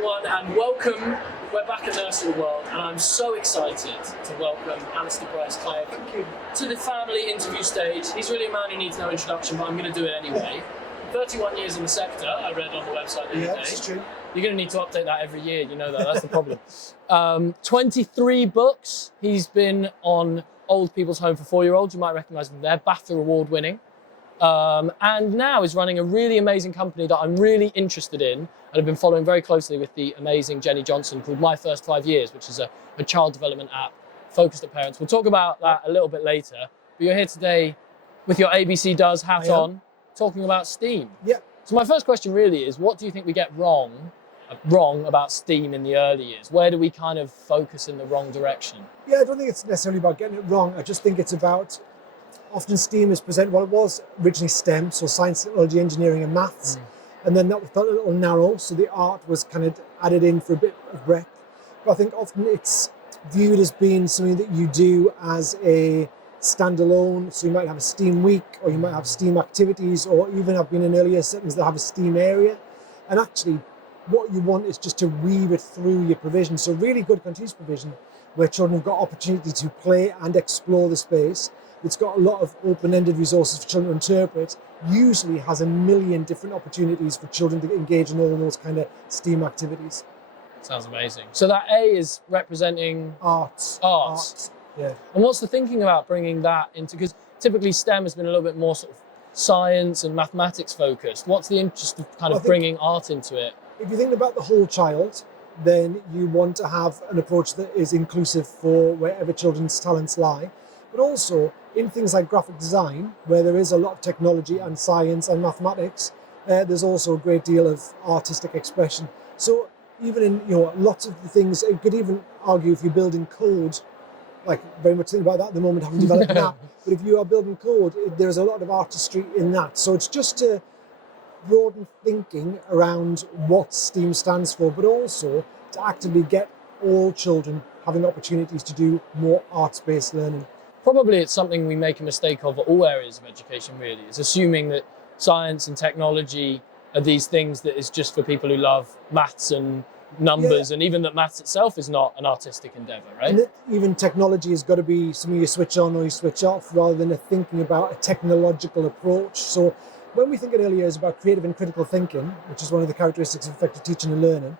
everyone, and welcome. We're back at Nursery World, and I'm so excited to welcome Alistair, Bryce, Clegg to the family interview stage. He's really a man who needs no introduction, but I'm going to do it anyway. 31 years in the sector, I read on the website the other day. That's true. You're going to need to update that every year, you know that, that's the problem. 23 books. He's been on Old People's Home for 4-year-olds, you might recognise him there, BAFTA award winning. And now is running a really amazing company that I'm really interested in and have been following very closely with the amazing Jenny Johnson, called My First 5 Years, which is a child development app focused at parents. We'll talk about that a little bit later, but you're here today with your ABC Does hat on, talking about STEAM. Yeah. So my first question really is, what do you think we get wrong about STEAM in the early years? Where do we kind of focus in the wrong direction? Yeah, I don't think it's necessarily about getting it wrong. I just think it's about, often STEAM is presented, well, it was originally STEM, so science, technology, engineering and maths. And then that felt a little narrow, so the art was kind of added in for a bit of breadth. But I think often it's viewed as being something that you do as a standalone. So you might have a STEAM week, or you might have STEAM activities, or even I've been in earlier settings that have a STEAM area. And actually, what you want is just to weave it through your provision. So really good continuous provision, where children have got opportunity to play and explore the space. It's got a lot of open-ended resources for children to interpret, usually has a million different opportunities for children to engage in all those kind of STEAM activities. Sounds amazing. So that A is representing Arts. Yeah. And what's the thinking about bringing that into, because typically STEM has been a little bit more sort of science and mathematics focused. What's the interest of kind of bringing art into it? If you think about the whole child, then you want to have an approach that is inclusive for wherever children's talents lie. But also in things like graphic design, where there is a lot of technology and science and mathematics, there's also a great deal of artistic expression. So even in lots of the things, you could even argue if you're building code, like very much thinking about that at the moment, having developed an app, but if you are building code, there's a lot of artistry in that. So it's just to broaden thinking around what STEAM stands for, but also to actively get all children having opportunities to do more arts-based learning. Probably it's something we make a mistake of at all areas of education, really, is assuming that science and technology are these things that is just for people who love maths and numbers, and even that maths itself is not an artistic endeavour, right? And even technology has got to be something you switch on or you switch off, rather than thinking about a technological approach. So when we think in early years about creative and critical thinking, which is one of the characteristics of effective teaching and learning,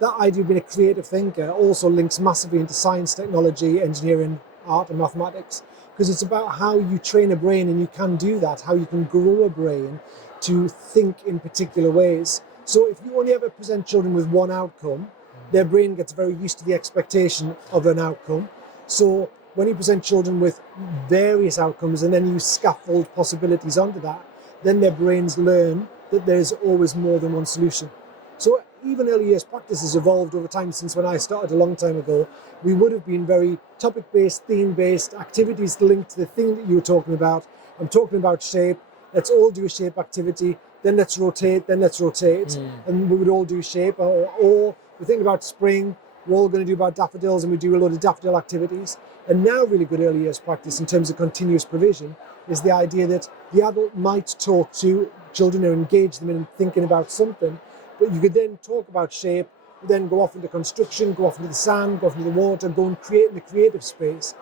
that idea of being a creative thinker also links massively into science, technology, engineering, art and mathematics, because it's about how you train a brain, and you can do that, how you can grow a brain to think in particular ways. So if you only ever present children with one outcome, their brain gets very used to the expectation of an outcome. So when you present children with various outcomes and then you scaffold possibilities onto that, then their brains learn that there's always more than one solution. So even early years practice has evolved over time. Since when I started a long time ago, we would have been very topic-based, theme-based activities linked to the thing that you were talking about. I'm talking about shape. Let's all do a shape activity. Then let's rotate. And we would all do shape. Or we think about spring. We're all going to do about daffodils, and we do a lot of daffodil activities. And now really good early years practice in terms of continuous provision is the idea that the adult might talk to children or engage them in thinking about something, but you could then talk about shape, then go off into construction, go off into the sand, go off into the water, go and create in the creative space.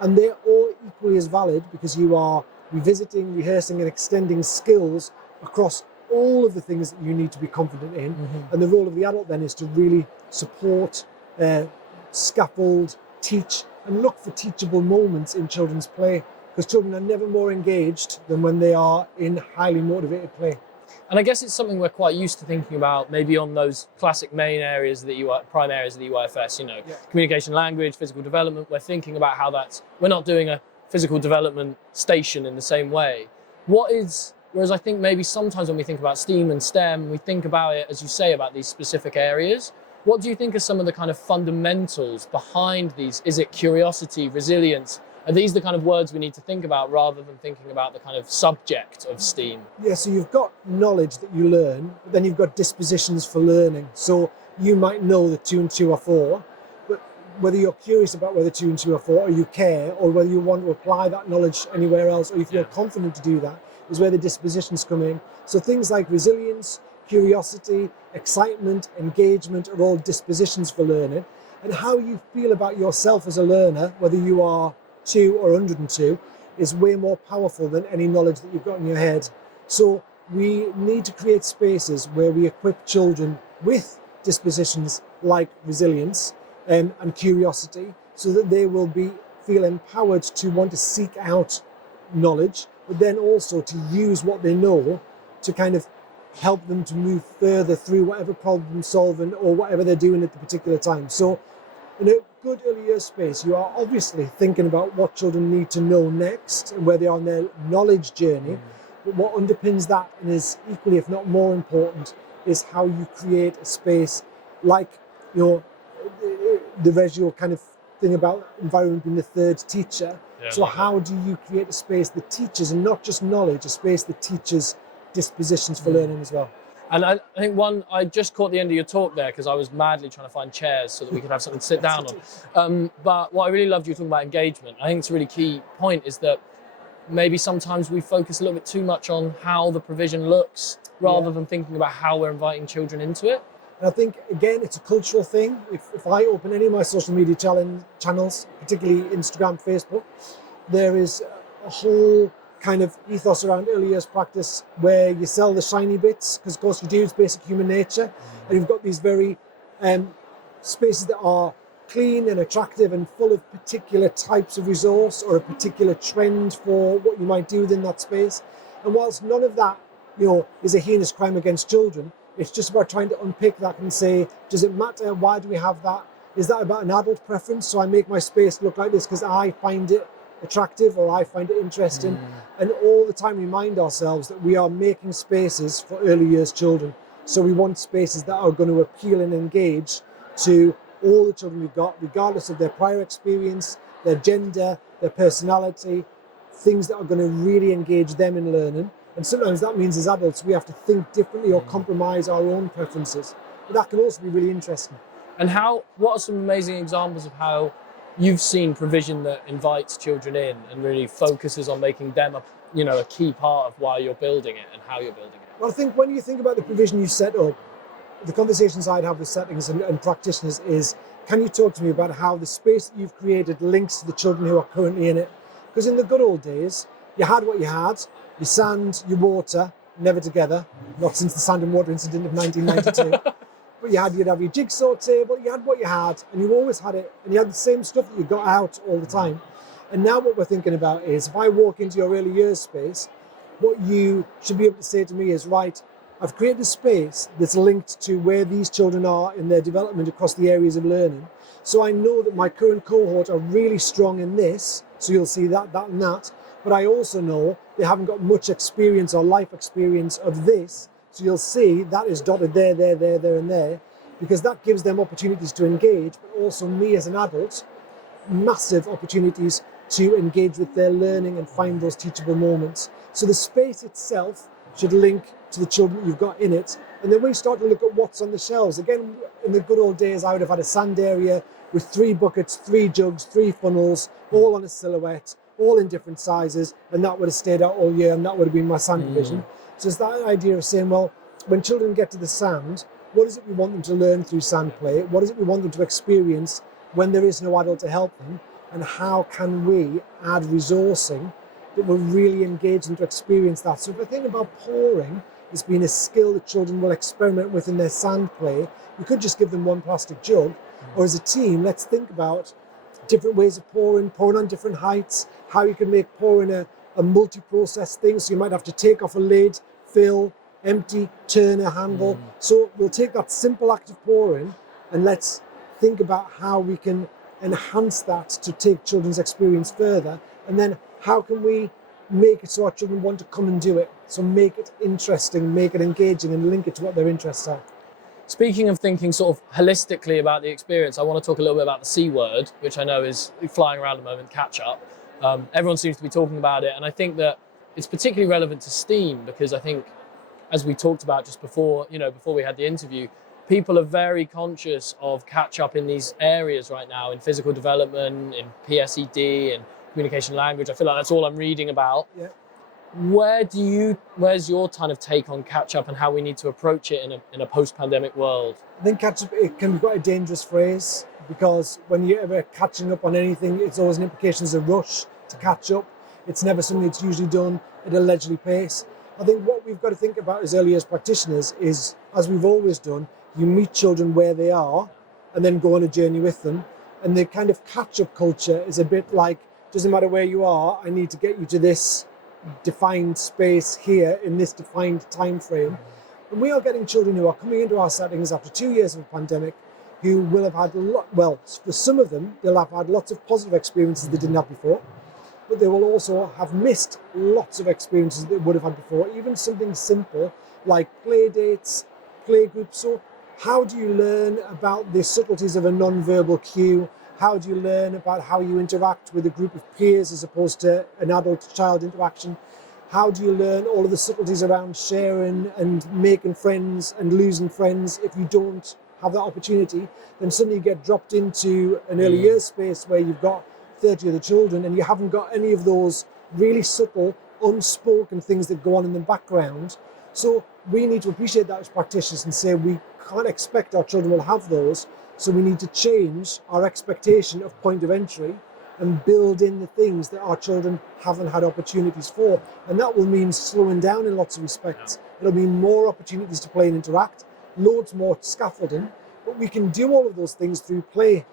And they're all equally as valid, because you are revisiting, rehearsing and extending skills across all of the things that you need to be confident in. And the role of the adult then is to really support, scaffold, teach, and look for teachable moments in children's play, because children are never more engaged than when they are in highly motivated play. And I guess it's something we're quite used to thinking about, maybe on those classic main areas of the prime areas of the EYFS, communication, language, physical development. We're thinking about how we're not doing a physical development station in the same way. Whereas I think maybe sometimes when we think about STEAM and STEM, we think about it, as you say, about these specific areas. What do you think are some of the kind of fundamentals behind these? Is it curiosity, resilience? Are these the kind of words we need to think about, rather than thinking about the kind of subject of STEAM? Yeah, so you've got knowledge that you learn, but then you've got dispositions for learning. So you might know that 2 and 2 are 4, but whether you're curious about whether 2 and 2 are 4, or you care, or whether you want to apply that knowledge anywhere else, or you feel confident to do that, is where the dispositions come in. So things like resilience, curiosity, excitement, engagement are all dispositions for learning. And how you feel about yourself as a learner, whether you are 2 or 102, is way more powerful than any knowledge that you've got in your head. So we need to create spaces where we equip children with dispositions like resilience and curiosity, so that they will feel empowered to want to seek out knowledge, but then also to use what they know to kind of help them to move further through whatever problem solving or whatever they're doing at the particular time. So in a good early years space, you are obviously thinking about what children need to know next and where they are on their knowledge journey. But what underpins that, and is equally, if not more important, is how you create a space like, the Reggio kind of thing about environment being the third teacher. Yeah, so how do you create a space that teaches, and not just knowledge, a space that teaches dispositions for learning as well? And I think I just caught the end of your talk there because I was madly trying to find chairs so that we could have something to sit down on. But what I really loved you talking about engagement, I think it's a really key point, is that maybe sometimes we focus a little bit too much on how the provision looks rather than thinking about how we're inviting children into it. And I think, again, it's a cultural thing. If I open any of my social media channels, particularly Instagram, Facebook, there is a whole kind of ethos around early years practice where you sell the shiny bits, because of course you do, it's basic human nature. And you've got these very spaces that are clean and attractive and full of particular types of resource or a particular trend for what you might do within that space. And whilst none of that, is a heinous crime against children, it's just about trying to unpick that and say, does it matter? Why do we have that? Is that about an adult preference? So I make my space look like this because I find it attractive or I find it interesting. And all the time remind ourselves that we are making spaces for early years children. So we want spaces that are going to appeal and engage to all the children we've got, regardless of their prior experience, their gender, their personality, things that are going to really engage them in learning. And sometimes that means as adults we have to think differently or compromise our own preferences. But that can also be really interesting. And what are some amazing examples of how you've seen provision that invites children in and really focuses on making them a key part of why you're building it and how you're building it? Well, I think when you think about the provision you set up, the conversations I'd have with settings and practitioners is, can you talk to me about how the space that you've created links to the children who are currently in it? Because in the good old days, you had what you had, your sand, your water, never together, not since the sand and water incident of 1992. But you'd have your jigsaw table, you had what you had, and you always had it, and you had the same stuff that you got out all the time. And now what we're thinking about is, if I walk into your early years space, what you should be able to say to me is, right, I've created a space that's linked to where these children are in their development across the areas of learning. So I know that my current cohort are really strong in this, so you'll see that, and that. But I also know they haven't got much experience or life experience of this, so you'll see that is dotted there, and there, because that gives them opportunities to engage, but also me as an adult, massive opportunities to engage with their learning and find those teachable moments. So the space itself should link to the children that you've got in it. And then when you start to look at what's on the shelves, again, in the good old days, I would have had a sand area with 3 buckets, 3 jugs, 3 funnels, all on a silhouette, all in different sizes, and that would have stayed out all year, and that would have been my sand provision. So it's that idea of saying, well, when children get to the sand, what is it we want them to learn through sand play? What is it we want them to experience when there is no adult to help them? And how can we add resourcing that will really engage them to experience that? So if I think about pouring as being a skill that children will experiment with in their sand play, we could just give them 1 plastic jug. Or as a team, let's think about different ways of pouring on different heights, how you can make pouring a multi-process thing. So you might have to take off a lid, fill, empty, turn a handle. So we'll take that simple act of pouring and let's think about how we can enhance that to take children's experience further. And then how can we make it so our children want to come and do it? So make it interesting, make it engaging, and link it to what their interests are. Speaking of thinking sort of holistically about the experience, I want to talk a little bit about the C word, which I know is flying around at the moment, catch up. Everyone seems to be talking about it, and I think that it's particularly relevant to STEAM because I think, as we talked about just before we had the interview, people are very conscious of catch up in these areas right now, in physical development, in PSED, and communication language. I feel like that's all I'm reading about. Yeah. Where's your kind of take on catch up and how we need to approach it in a post-pandemic world? I think catch up, it can be quite a dangerous phrase, because when you're ever catching up on anything, it's always an implication there's a rush to catch up. It's never something that's usually done at a leisurely pace. I think what we've got to think about as early years practitioners is, as we've always done, you meet children where they are and then go on a journey with them. And the kind of catch-up culture is a bit like, doesn't matter where you are, I need to get you to this defined space here in this defined time frame. And we are getting children who are coming into our settings after 2 years of a pandemic who will have had for some of them, they'll have had lots of positive experiences they didn't have before, but they will also have missed lots of experiences they would have had before, even something simple like play dates, play groups. So how do you learn about the subtleties of a non-verbal cue? How do you learn about how you interact with a group of peers as opposed to an adult-child interaction? How do you learn all of the subtleties around sharing and making friends and losing friends? If you don't have that opportunity, then suddenly you get dropped into an early years space where you've got 30 other children and you haven't got any of those really subtle, unspoken things that go on in the background. So we need to appreciate that as practitioners and say we can't expect our children will have those. So we need to change our expectation of point of entry and build in the things that our children haven't had opportunities for. And that will mean slowing down in lots of respects. It'll mean more opportunities to play and interact, loads more scaffolding, but we can do all of those things through play.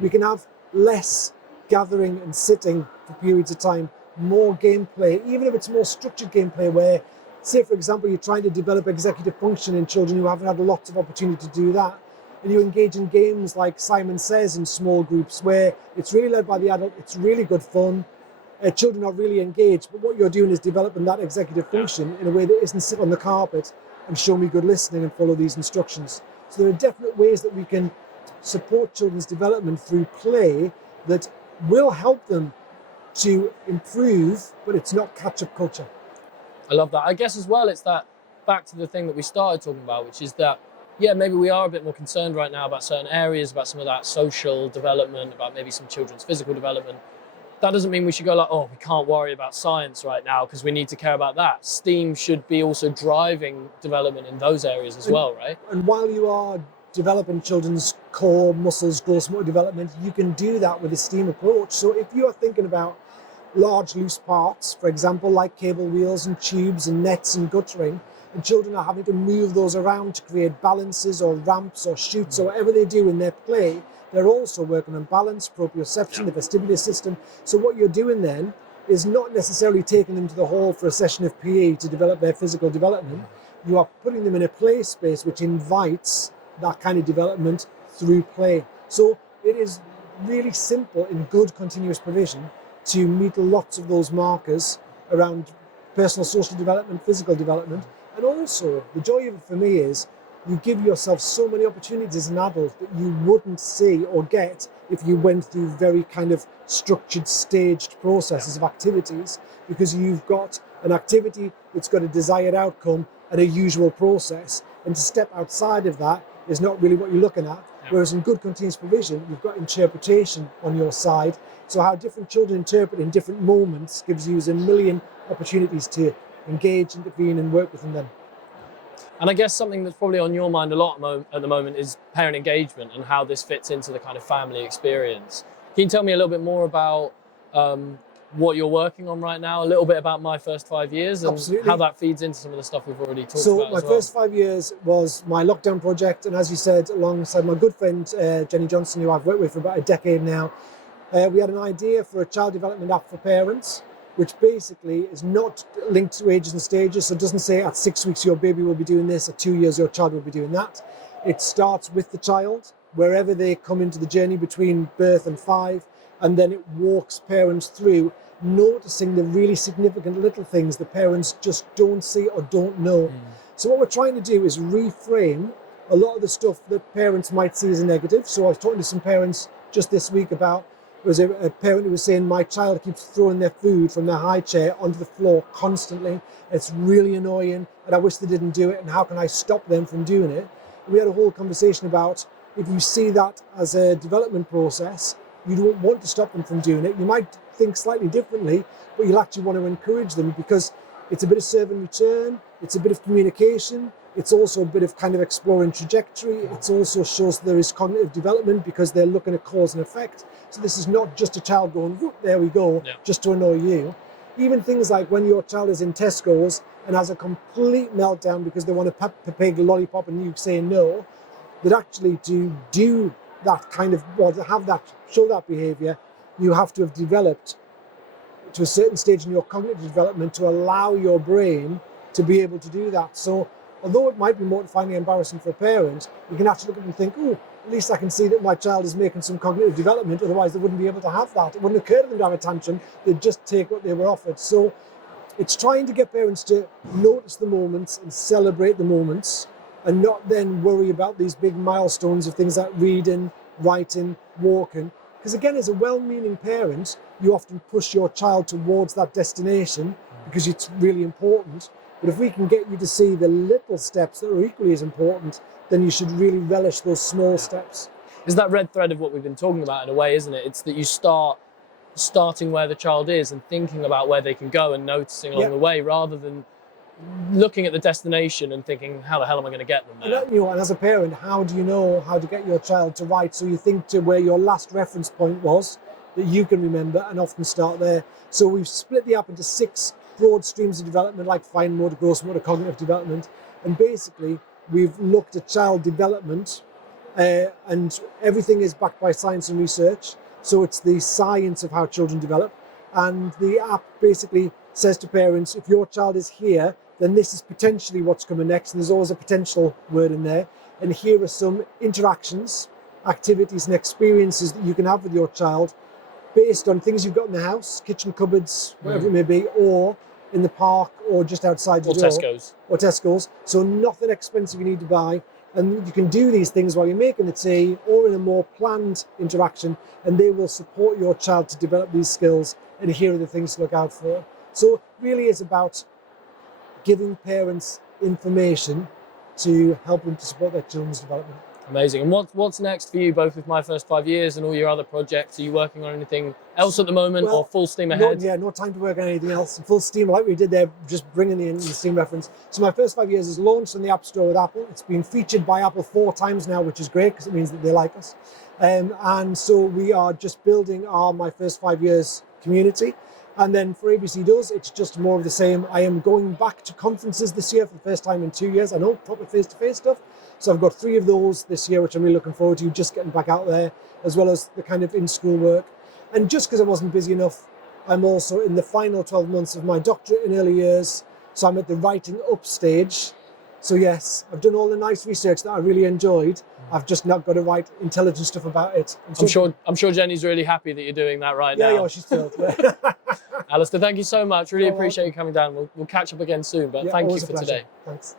We can have less gathering and sitting for periods of time, more gameplay, even if it's more structured gameplay where, say for example, you're trying to develop executive function in children who haven't had lots of opportunity to do that, and you engage in games like Simon Says in small groups where it's really led by the adult, it's really good fun, children are really engaged, but what you're doing is developing that executive function in a way that isn't sit on the carpet and show me good listening and follow these instructions. So there are definite ways that we can support children's development through play that will help them to improve, but it's not catch-up culture. I love that. I guess as well, it's that back to the thing that we started talking about, which is that, yeah, maybe we are a bit more concerned right now about certain areas, about some of that social development, about maybe some children's physical development. That doesn't mean we should go like, oh, we can't worry about science right now because we need to care about that. STEAM should be also driving development in those areas as well, right? And while you are developing children's core muscles, gross motor development, you can do that with a STEAM approach. So if you are thinking about large loose parts, for example, like cable wheels and tubes and nets and guttering, and children are having to move those around to create balances or ramps or chutes or whatever they do in their play, they're also working on balance, proprioception, the vestibular system. So what you're doing then is not necessarily taking them to the hall for a session of PE to develop their physical development. You are putting them in a play space which invites that kind of development through play. So it is really simple in good continuous provision to meet lots of those markers around personal social development, physical development. And also, the joy of it for me is you give yourself so many opportunities as an adult that you wouldn't see or get if you went through very kind of structured, staged processes of activities, because you've got an activity that's got a desired outcome and a usual process. And to step outside of that is not really what you're looking at. Whereas in good continuous provision, you've got interpretation on your side. So how different children interpret in different moments gives you a million opportunities to engage, intervene, and work within them. And I guess something that's probably on your mind a lot at the moment is parent engagement and how this fits into the kind of family experience. Can you tell me a little bit more about what you're working on right now, a little bit about My First 5 Years and Absolutely. how that feeds into some of the stuff we've already talked about So my as well? first 5 years was my lockdown project, and as you said, alongside my good friend Jenny Johnson, who I've worked with for about a decade now, we had an idea for a child development app for parents, which basically is not linked to ages and stages. So it doesn't say at 6 weeks your baby will be doing this, at 2 years your child will be doing that. It starts with the child, wherever they come into the journey between birth and 5, and then it walks parents through noticing the really significant little things the parents just don't see or don't know. So what we're trying to do is reframe a lot of the stuff that parents might see as a negative. So I was talking to some parents just this week about, there was a parent who was saying, my child keeps throwing their food from their high chair onto the floor constantly. It's really annoying and I wish they didn't do it, and how can I stop them from doing it? And we had a whole conversation about, if you see that as a development process, you don't want to stop them from doing it. You might think slightly differently, but you'll actually want to encourage them, because It's a bit of serve and return. It's a bit of communication. It's also a bit of kind of exploring trajectory. It also shows there is cognitive development because they're looking at cause and effect. So this is not just a child going, whoop, there we go, just to annoy you. Even things like when your child is in Tesco's and has a complete meltdown because they want a pig lollipop and you say no, that actually to do that kind of, or to have that, show that behaviour, you have to have developed to a certain stage in your cognitive development to allow your brain to be able to do that. So although it might be mortifyingly embarrassing for a parent, you can actually look at it and think, oh, at least I can see that my child is making some cognitive development, otherwise they wouldn't be able to have that. It wouldn't occur to them to have a tantrum, they'd just take what they were offered. So it's trying to get parents to notice the moments and celebrate the moments and not then worry about these big milestones of things like reading, writing, walking. Because again, as a well-meaning parent, you often push your child towards that destination because it's really important. But if we can get you to see the little steps that are equally as important, then you should really relish those small steps. Is that red thread of what we've been talking about in a way, isn't it? It's that you starting where the child is and thinking about where they can go and noticing along the way, rather than looking at the destination and thinking, how the hell am I going to get them there? And as a parent, how do you know how to get your child to write? So you think to where your last reference point was that you can remember and often start there. So we've split the app into 6 broad streams of development, like fine motor, gross motor, cognitive development. And basically, we've looked at child development and everything is backed by science and research. So it's the science of how children develop. And the app basically says to parents, if your child is here, then this is potentially what's coming next. And there's always a potential word in there. And here are some interactions, activities and experiences that you can have with your child based on things you've got in the house, kitchen cupboards, whatever it may be, or in the park or just outside your door. Or Tesco's. So nothing expensive you need to buy. And you can do these things while you're making the tea or in a more planned interaction, and they will support your child to develop these skills, and here are the things to look out for. So it really is about giving parents information to help them to support their children's development. Amazing. And what's next for you, both with My First 5 Years and all your other projects? Are you working on anything else at the moment, or full steam ahead? No time to work on anything else. Full steam, like we did there, just bringing in the steam reference. So My First 5 Years is launched in the App Store with Apple. It's been featured by Apple 4 times now, which is great because it means that they like us. And so we are just building our My First 5 Years community. And then for ABC Does, it's just more of the same. I am going back to conferences this year for the first time in 2 years. I know, proper face-to-face stuff. So I've got 3 of those this year, which I'm really looking forward to, just getting back out there, as well as the kind of in-school work. And just because I wasn't busy enough, I'm also in the final 12 months of my doctorate in early years. So I'm at the writing up stage. So yes, I've done all the nice research that I really enjoyed. I've just not got to write intelligent stuff about it. I'm sure Jenny's really happy that you're doing that right now. Yeah, she's thrilled. Yeah. Alistair, thank you so much. Really appreciate you coming down. We'll catch up again soon, but thank you for today. Thanks.